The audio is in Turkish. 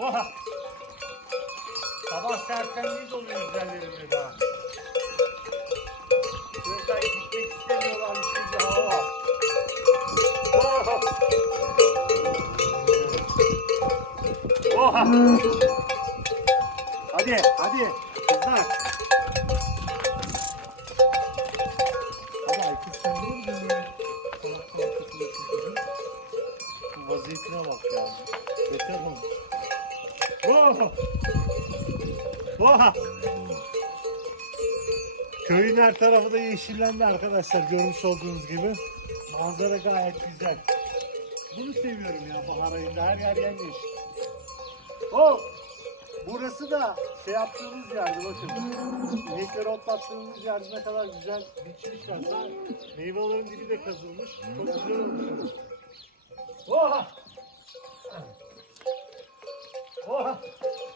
Oha! Sabah sersemliği doluyor üzerlerinde daha. Çocuklar gitmek istemiyorlar şimdi hava. Oha! Oha! Hadi, hadi. Kızlar. Bu vaziyetine bak ya. Beter olmuş. Oha! Oha! Köyün her tarafı da yeşillendi arkadaşlar görmüş olduğunuz gibi. Manzara gayet güzel. Bunu seviyorum ya bahar ayında her yer yemyeşil. Oh! Burası da şey yaptığımız yerde bakın. İnekleri otlattığımız yerde ne kadar güzel biçmişlerse meyvelerin dibi de kazılmış. Çok güzel olmuş. Oha! 了。